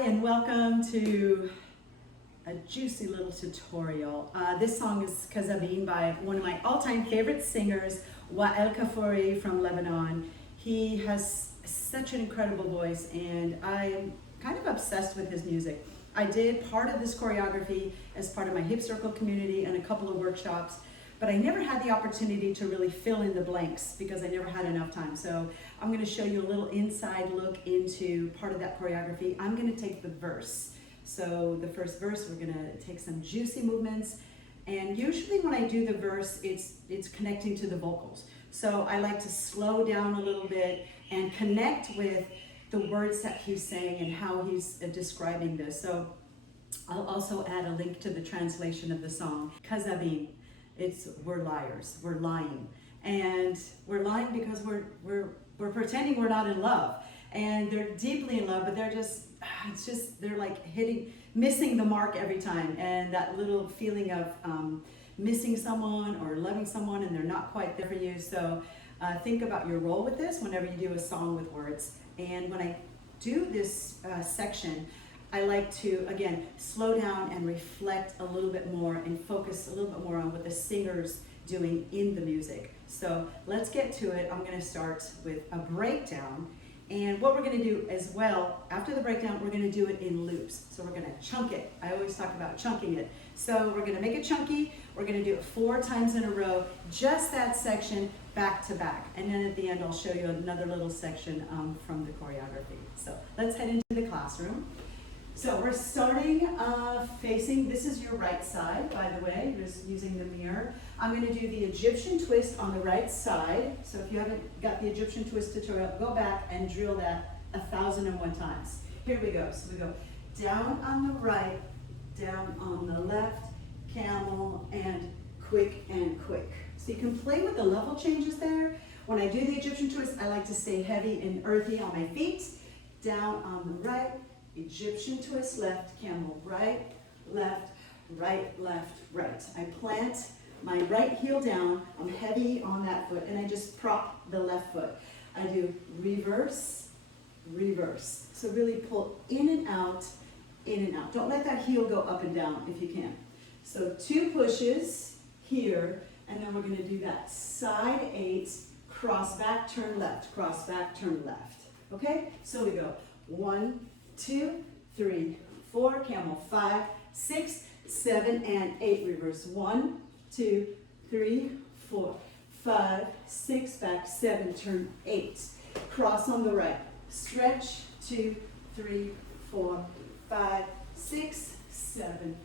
and welcome to a juicy little tutorial. This song is Kazabeen by one of my all-time favorite singers, Weal Kafory from Lebanon. He has such an incredible voice and I'm kind of obsessed with his music. I did part of this choreography as part of my hip circle community and a couple of workshops, but I never had the opportunity to really fill in the blanks because I never had enough time. So I'm going to show you a little inside look into part of that choreography. I'm going to take the verse. So the first verse, we're going to take some juicy movements. And usually when I do the verse, it's connecting to the vocals. So I like to slow down a little bit and connect with the words that he's saying and how he's describing this. So I'll also add a link to the translation of the song. Kazabeen. It's we're liars, we're lying. And we're lying because we're pretending we're not in love. And they're deeply in love, but they're like missing the mark every time. And that little feeling of missing someone or loving someone and they're not quite there for you. So think about your role with this whenever you do a song with words. And when I do this section, I like to, again, slow down and reflect a little bit more and focus a little bit more on what the singer's doing in the music. So let's get to it. I'm going to start with a breakdown. And what we're going to do as well, after the breakdown, we're going to do it in loops. So we're going to chunk it. I always talk about chunking it. So we're going to make it chunky. We're going to do it 4 times in a row, just that section back to back. And then at the end, I'll show you another little section from the choreography. So let's head into the classroom. So we're starting facing, this is your right side, by the way, just using the mirror. I'm going to do the Egyptian twist on the right side. So if you haven't got the Egyptian twist tutorial, go back and drill that 1,001 times. Here we go. So we go down on the right, down on the left, camel, and quick and quick. So you can play with the level changes there. When I do the Egyptian twist, I like to stay heavy and earthy on my feet. Down on the right, Egyptian twist left, camel right, left, right, left, right. I plant my right heel down, I'm heavy on that foot, and I just prop the left foot. I do reverse, reverse. So really pull in and out, in and out. Don't let that heel go up and down if you can. So 2 pushes here, and then we're going to do that side 8, cross back, turn left, cross back, turn left. Okay? So we go 1, 2, 3, 4, camel, 5, 6, 7, and 8, reverse. 1, 2, 3, 4, 5, 6, back, 7, turn 8. Cross on the right. Stretch, 2, 3, 4, 5, 6, 7,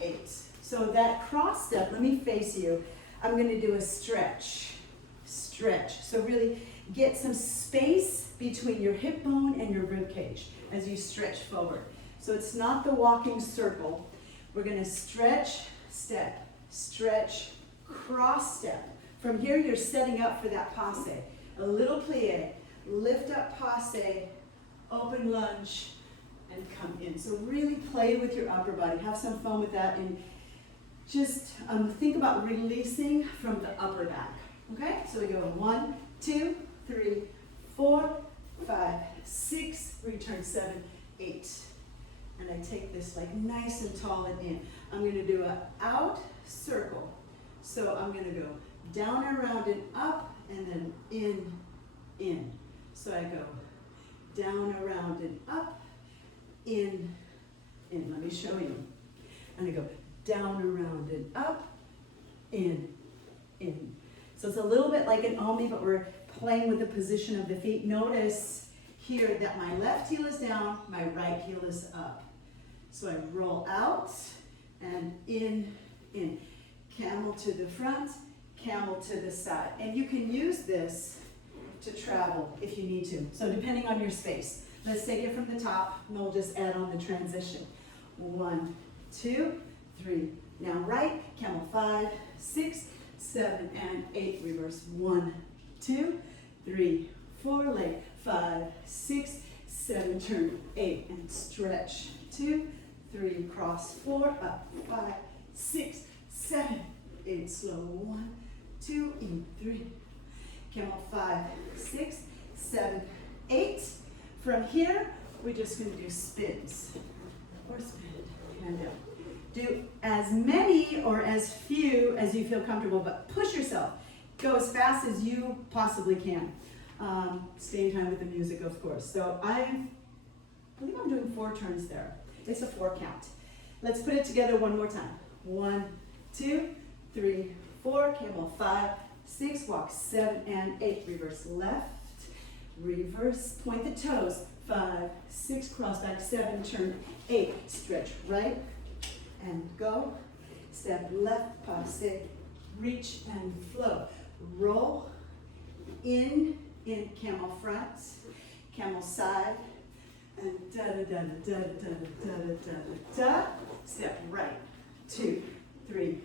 8. So that cross step, let me face you. I'm going to do a stretch, stretch. So really get some space between your hip bone and your rib cage as you stretch forward. So it's not the walking circle. We're going to stretch, step, stretch, cross step. From here, you're setting up for that passe. A little plie, lift up passe, open lunge, and come in. So really play with your upper body. Have some fun with that and just think about releasing from the upper back. Okay? So we go 1, 2, 3, 4, 5, 6, return 7, 8. And I take this like nice and tall and in. I'm going to do an out circle. So I'm going to go down and around and up and then in. So I go down, around and up, in. Let me show you. And I go down, around and up, in. So it's a little bit like an Omi, but we're playing with the position of the feet. Notice here that my left heel is down, my right heel is up. So I roll out and in. Camel to the front, camel to the side. And you can use this to travel if you need to. So depending on your space. Let's take it from the top and we'll just add on the transition. 1, 2, 3. Now right, camel 5, 6, 7, and 8. Reverse 1, 2, 3, 4. Leg 5, 6, 7. Turn 8 and stretch 2, 3. Cross 4 up 5, 6, 7, 8. Slow 1, 2, in 3. Camel 5, 6, 7, 8. From here, we're just going to do spins. as many or as few as you feel comfortable, but push yourself. Go as fast as you possibly can. Stay in time with the music, of course. So I believe I'm doing 4 turns there. It's a 4 count. Let's put it together one more time. 1, 2, 3, 4, camel, 5, 6, walk, 7 and 8, reverse left, reverse, point the toes, 5, 6, cross back, 7, turn, 8, stretch right, and go, step left, passe, reach and flow, roll, in camel front, camel side, and da da da da da da da da da da, step right, 2, 3,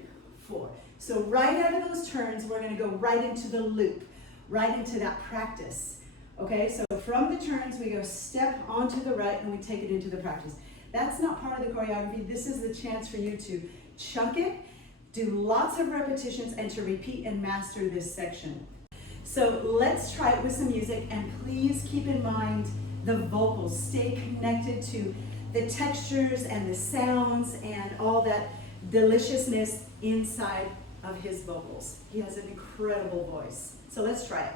4. So right out of those turns, we're going to go right into the loop, right into that practice. Okay, so from the turns, we go step onto the right and we take it into the practice. That's not part of the choreography. This is the chance for you to chunk it, do lots of repetitions, and to repeat and master this section. So let's try it with some music, and please keep in mind the vocals. Stay connected to the textures and the sounds and all that deliciousness inside of his vocals. He has an incredible voice. So let's try it.